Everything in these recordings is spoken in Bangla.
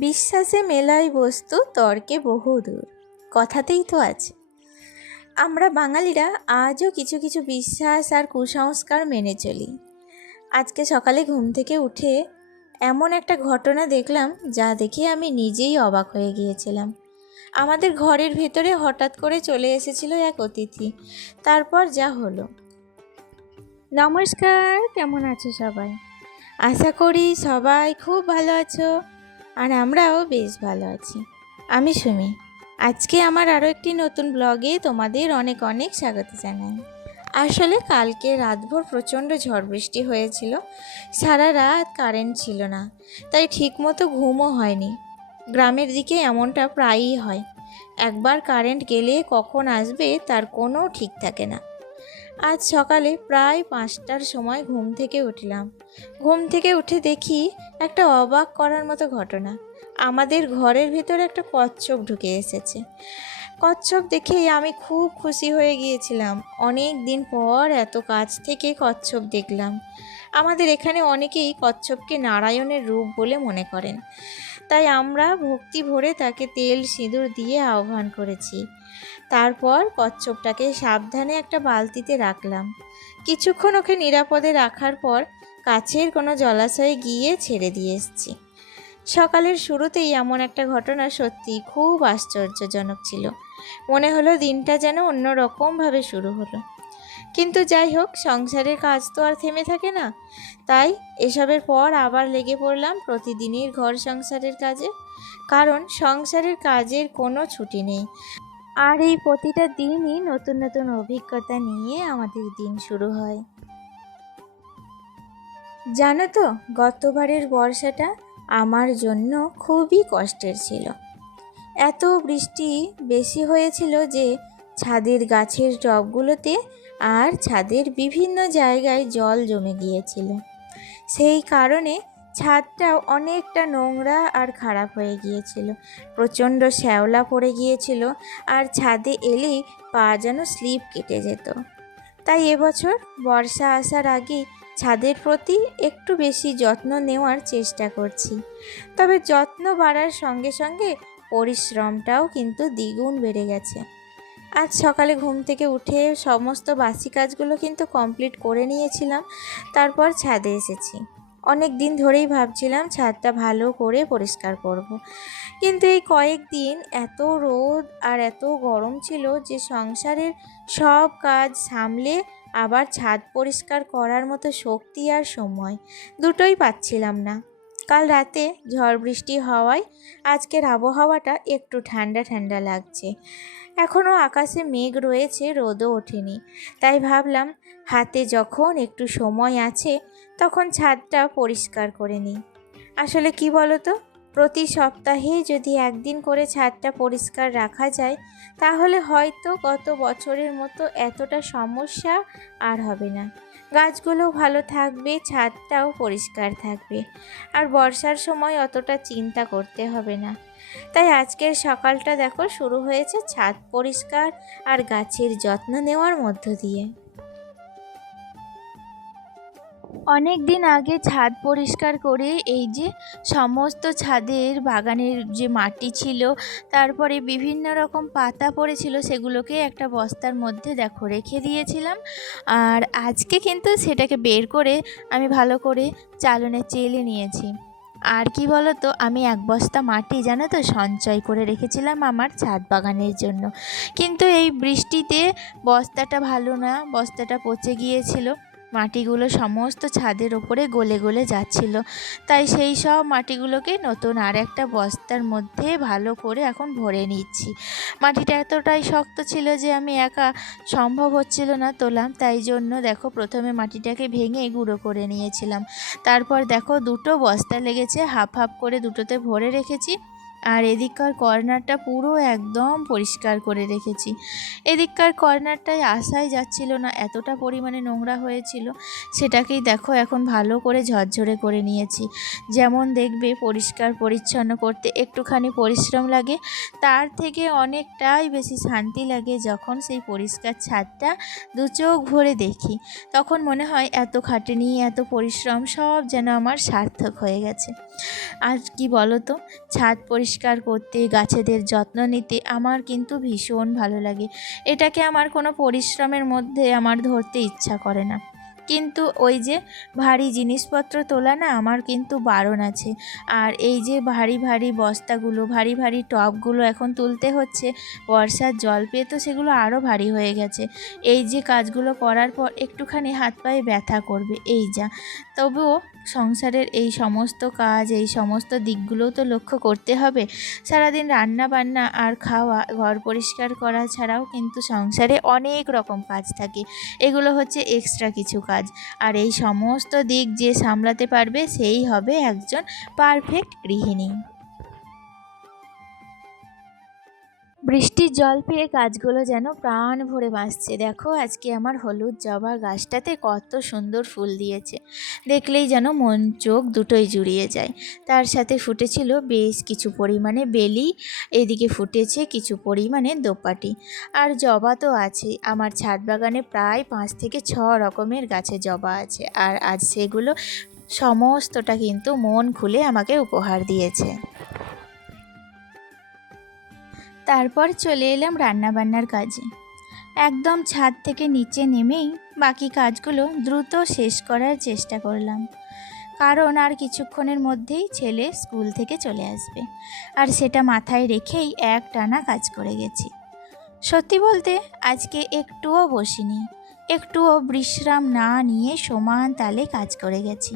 বিশ্বাসে মেলাই বস্তু তর্কে বহুদূর, কথাতেই তো আছে। আমরা বাঙালিরা আজও কিছু কিছু বিশ্বাস আর কুসংস্কার মেনে চলি। আজকে সকালে ঘুম থেকে উঠে এমন একটা ঘটনা দেখলাম যা দেখে আমি নিজেই অবাক হয়ে গিয়েছিলাম। আমাদের ঘরের ভেতরে হঠাৎ করে চলে এসেছিল এক অতিথি। তারপর যা হলো। নমস্কার, কেমন আছো সবাই? আশা করি সবাই খুব ভালো আছো, আর আমরাও বেশ ভালো আছি। আমি সুমি। আজকে আমার আরও একটি নতুন ব্লগে তোমাদের অনেক অনেক স্বাগত জানাই। আসলে কালকে রাতভর প্রচণ্ড ঝড় বৃষ্টি হয়েছিল। সারা রাত কারেন্ট ছিল না, তাই ঠিকমতো ঘুমও হয়নি। গ্রামের দিকে এমনটা প্রায়ই হয়, একবার কারেন্ট গেলে কখন আসবে তার কোনো ঠিক থাকে না। আজ সকালে প্রায় 5টার সময় ঘুম থেকে উঠলাম। ঘুম থেকে উঠে দেখি একটা অবাক করার মতো ঘটনা। আমাদের ঘরের ভিতরে একটা কচ্ছপ ঢুকে এসেছে। কচ্ছপ দেখেই আমি খুব খুশি হয়ে গিয়েছিলাম। অনেক দিন পর এত কাছ থেকে কচ্ছপ দেখলাম। আমাদের এখানে অনেকেই কচ্ছপকে নারায়ণের রূপ বলে মনে করেন, তাই আমরা ভক্তি ভরে তাকে তেল সিঁদুর দিয়ে আহ্বান করেছি। তারপর কচ্ছপটাকে সাবধানে একটা বালতিতে রাখলাম। কিছুক্ষণ ওকে নিরাপদে রাখার পর কাছের কোনো জলাশয়ে গিয়ে ছেড়ে দিয়ে এসেছি। সকালের শুরুতেই এমন একটা ঘটনা সত্যি খুব আশ্চর্যজনক ছিল। মনে হলো দিনটা যেন অন্যরকমভাবে শুরু হলো। কিন্তু যাই হোক, সংসারের কাজ তো আর থেমে থাকে না। তাই এসবের পর আবার লেগে পড়লাম প্রতিদিনের ঘর সংসারের কাজে। কারণ সংসারের কাজের কোনো ছুটি নেই, আর এই প্রতিটা দিনই নতুন নতুন অভিজ্ঞতা নিয়ে আমাদের দিন শুরু হয়। জানো তো, গতবারের বর্ষাটা আমার জন্য খুবই কষ্টের ছিল। এত বৃষ্টি বেশি হয়েছিল যে ছাদের গাছের টবগুলোতে আর ছাদের বিভিন্ন জায়গায় জল জমে গিয়েছিল। সেই কারণে ছাদটাও অনেকটা নোংরা আর খারাপ হয়ে গিয়েছিল। প্রচণ্ড শ্যাওলা পড়ে গিয়েছিল, আর ছাদে এলেই পা যেন স্লিপ কেটে যেত। তাই এবছর বর্ষা আসার আগেই ছাদের প্রতি একটু বেশি যত্ন নেওয়ার চেষ্টা করছি। তবে যত্ন বাড়ার সঙ্গে সঙ্গে পরিশ্রমটাও কিন্তু দ্বিগুণ বেড়ে গেছে। আজ সকালে ঘুম থেকে উঠে সমস্ত বাসি কাজগুলো কিন্তু কমপ্লিট করে নিয়েছিলাম। তারপর ছাদে এসেছি। অনেক দিন ধরেই ভাবছিলাম ছাদটা ভালো করে পরিষ্কার করব। কিন্তু এই কয়েকদিন এত রোদ আর এত গরম ছিল যে সংসারের সব কাজ সামলে আবার ছাদ পরিষ্কার করার মতো শক্তি আর সময় দুটোই পাচ্ছিলাম না। কাল রাতে ঝড় বৃষ্টি হওয়ায় আজকের আবহাওয়াটা একটু ঠান্ডা ঠান্ডা লাগছে। এখনও আকাশে মেঘ রয়েছে, রোদও ওঠেনি। তাই ভাবলাম হাতে যখন একটু সময় আছে তখন ছাদটা পরিষ্কার করে নিই। আসলে কি বলো তো, প্রতি সপ্তাহে যদি একদিন করে ছাদটা পরিষ্কার রাখা যায় তাহলে হয়তো গত বছরের মতো এতটা সমস্যা আর হবে না। গাছগুলোও ভালো থাকবে, ছাদটাও পরিষ্কার থাকবে, আর বর্ষার সময় অতটা চিন্তা করতে হবে না। তাই আজকের সকালটা দেখো শুরু হয়েছে ছাদ পরিষ্কার আর গাছের যত্ন নেওয়ার মধ্য দিয়ে। অনেক দিন আগে ছাদ পরিষ্কার করে এই যে সমস্ত ছাদের বাগানের যে মাটি ছিল, তারপরে বিভিন্ন রকম পাতা পড়েছিল, সেগুলোকে একটা বস্তার মধ্যে দেখো রেখে দিয়েছিলাম। আর আজকে কিন্তু সেটাকে বের করে আমি ভালো করে চালনে চেলে নিয়েছি। আর কি বলো তো, আমি এক বস্তা মাটি জানো তো সঞ্চয় করে রেখেছিলাম আমার ছাদ বাগানের জন্য। কিন্তু এই বৃষ্টিতে বস্তাটা ভালো না, বস্তাটা পচে গিয়েছিল। মাটিগুলো সমস্ত ছাদের ওপরে গলে গলে যাচ্ছিল। তাই সেই সব মাটিগুলোকে নতুন আর একটা বস্তার মধ্যে ভালো করে এখন ভরে নিচ্ছি। মাটিটা এতটাই শক্ত ছিল যে আমি একা সম্ভব হচ্ছিল না তোলা। তাই জন্য দেখো প্রথমে মাটিটাকে ভেঙে গুঁড়ো করে নিয়েছিলাম। তারপর দেখো দুটো বস্তা লেগেছে, হাফ হাফ করে দুটোতে ভরে রেখেছি। আর এদিককার কর্নারটা পুরো একদম পরিষ্কার করে রেখেছি। এদিককার কর্নারটায় আসাই যাচ্ছিল না, এতটা পরিমাণে নোংরা হয়েছিল। সেটাকেই দেখো এখন ভালো করে ঝরঝরে করে নিয়েছি। যেমন দেখবে পরিষ্কার পরিচ্ছন্ন করতে একটুখানি পরিশ্রম লাগে, তার থেকে অনেকটাই বেশি শান্তি লাগে যখন সেই পরিষ্কার ছাদটা দু চোখ ভরে দেখি। তখন মনে হয় এত খাটুনি এত পরিশ্রম সব যেন আমার সার্থক হয়ে গেছে। আর কি বলো তো, ছাদ পরিষ্কার করতে গাছেদের যত্ন নিতে আমার কিন্তু ভীষণ ভালো লাগে। এটাকে আমার কোনো পরিশ্রমের মধ্যে আমার ধরতে ইচ্ছা করে না। কিন্তু ওই যে ভারী জিনিসপত্র তোলা না আমার কিন্তু বারণ আছে। আর এই যে ভারী ভারী বস্তাগুলো ভারী ভারী টবগুলো এখন তুলতে হচ্ছে, বর্ষার জল পেয়ে তো সেগুলো আরও ভারী হয়ে গেছে। এই যে কাজগুলো করার পর একটুখানি হাত পায়ে ব্যথা করবে এই যা, তবুও সংসারের এই সমস্ত কাজ এই সমস্ত দিকগুলোও তো লক্ষ্য করতে হবে। সারাদিন রান্না বান্না আর খাওয়া ঘর পরিষ্কার করা ছাড়াও কিন্তু সংসারে অনেক রকম কাজ থাকে, এগুলো হচ্ছে এক্সট্রা কিছু কাজ। আর এই সমস্ত দিক যে সামলাতে পারবে সেই হবে একজন পারফেক্ট গৃহিণী। বৃষ্টির জল পেয়ে গাছগুলো যেন প্রাণ ভরে বাঁচছে। দেখো আজকে আমার হলুদ জবা গাছটাতে কত সুন্দর ফুল দিয়েছে, দেখলেই যেন মন চোখ দুটোই জুড়িয়ে যায়। তার সাথে ফুটেছিল বেশ কিছু পরিমাণে বেলি, এদিকে ফুটেছে কিছু পরিমাণে দোপাটি। আর জবা তো আছেই, আমার ছাদ বাগানে প্রায় 5 থেকে 6 রকমের গাছে জবা আছে। আর আজ সেগুলো সমস্তটা কিন্তু মন খুলে আমাকে উপহার দিয়েছে। তারপর চলে এলাম রান্নাবান্নার কাজে। একদম ছাদ থেকে নিচে নেমেই বাকি কাজগুলো দ্রুত শেষ করার চেষ্টা করলাম, কারণ আর কিছুক্ষণের মধ্যেই ছেলে স্কুল থেকে চলে আসবে। আর সেটা মাথায় রেখেই একটানা কাজ করে গেছি। সত্যি বলতে আজকে একটুও বসিনি, একটুও বিশ্রাম না নিয়ে সমান তালে কাজ করে গেছি।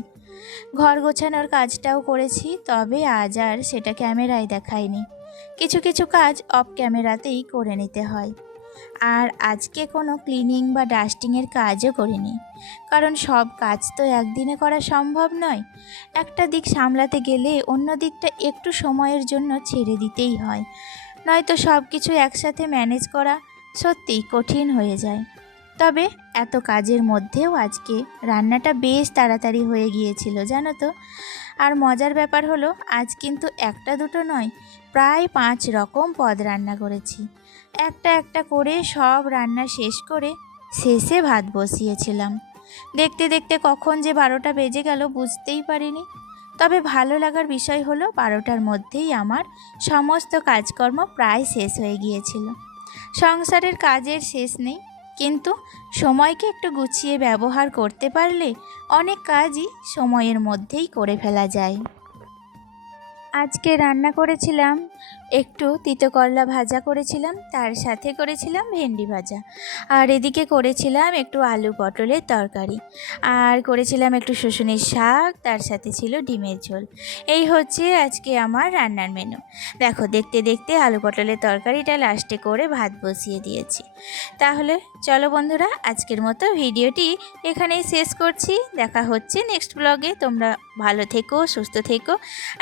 ঘর গোছানোর কাজটাও করেছি, তবে আজ আর সেটা ক্যামেরায় দেখাইনি। কিছু কিছু কাজ অফ ক্যামেরাতেই করে নিতে হয়। আর আজকে কোনো ক্লিনিং বা ডাস্টিংয়ের কাজও করিনি, কারণ সব কাজ তো একদিনে করা সম্ভব নয়। একটা দিক সামলাতে গেলে অন্য দিকটা একটু সময়ের জন্য ছেড়ে দিতেই হয়, নয়তো সব কিছু একসাথে ম্যানেজ করা সত্যিই কঠিন হয়ে যায়। তবে এত কাজের মধ্যেও আজকে রান্নাটা বেশ তাড়াতাড়ি হয়ে গিয়েছিল জানো তো। আর মজার ব্যাপার হলো আজ কিন্তু একটা দুটো নয়, প্রায় 5 রকম পদ রান্না করেছি। একটা একটা করে সব রান্না শেষ করে শেষে ভাত বসিয়েছিলাম। দেখতে দেখতে কখন যে 12টা বেজে গেল বুঝতেই পারিনি। তবে ভালো লাগার বিষয় হলো 12টার মধ্যেই আমার সমস্ত কাজকর্ম প্রায় শেষ হয়ে গিয়েছিল। সংসারের কাজের শেষ নেই, কিন্তু সময়কে একটু গুছিয়ে ব্যবহার করতে পারলে অনেক কাজই সময়ের মধ্যেই করে ফেলা যায়। আজকে রান্না করেছিলাম একটু তিতো করলা ভাজা করেছিলাম, তার সাথে করেছিলাম ভেন্ডি ভাজা। আর এদিকে করেছিলাম একটু আলু পটলের তরকারি, আর করেছিলাম একটু শুশুনির শাক, তার সাথে ছিল ডিমের ঝোল। এই হচ্ছে আজকে আমার রান্নার মেনু। দেখো দেখতে দেখতে আলু পটলের তরকারিটা লাস্টে করে ভাত বসিয়ে দিয়েছি। তাহলে চলো বন্ধুরা, আজকের মতো ভিডিওটি এখানেই শেষ করছি। দেখা হচ্ছে নেক্সট ব্লগে। তোমরা ভালো থেকো, সুস্থ থেকো।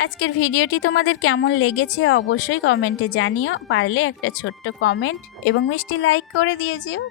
আজকের ভিডিওটি তোমাদের কেমন লেগেছে অবশ্যই কমেন্টে জানিও, পারলে একটা ছোট্ট কমেন্ট এবং মিষ্টি লাইক করে দিয়ে যেও।